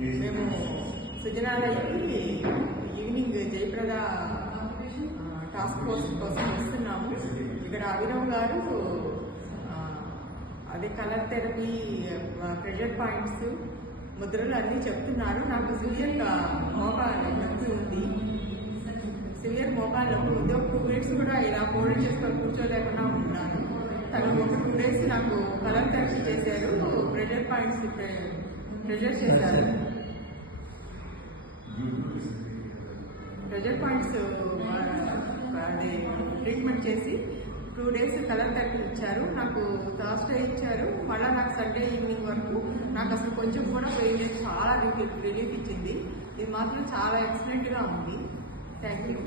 మేము సుజనాలకి evening Jayaprada task force కోసం వస్తున్నాము. ఇక్కడ అభినవ్ గారు అదే కలర్ థెరపీ, ప్రెషర్ పాయింట్స్, ముద్రలు అన్నీ చెప్తున్నారు. నాకు సివియర్ మోకాలు నొప్పి ఉంది. సివియర్ మోకాలు నొప్పి ఉంది. ఒక 2 weeks కూడా ఇలా ఫోల్డ్ చేసుకొని కూర్చోలేకుండా ఉన్నాను. తను ఒక 2 days నాకు కలర్ థెరపీ చేశారు, ప్రెషర్ పాయింట్స్ ప్రెషర్ చేశారు. ప్రెషర్ పాయింట్స్ అదే ట్రీట్మెంట్ చేసి 2 days కలర్ థెరపీ ఇచ్చారు. నాకు థర్స్డే ఇచ్చారు. మళ్ళీ నాకు సండే ఈవినింగ్ వరకు నాకు అసలు కొంచెం కూడా పెయిన్ లేదు. చాలా రిలీఫ్ ఇచ్చింది. ఇది మాత్రం చాలా ఎక్సలెంట్గా ఉంది. Thank you.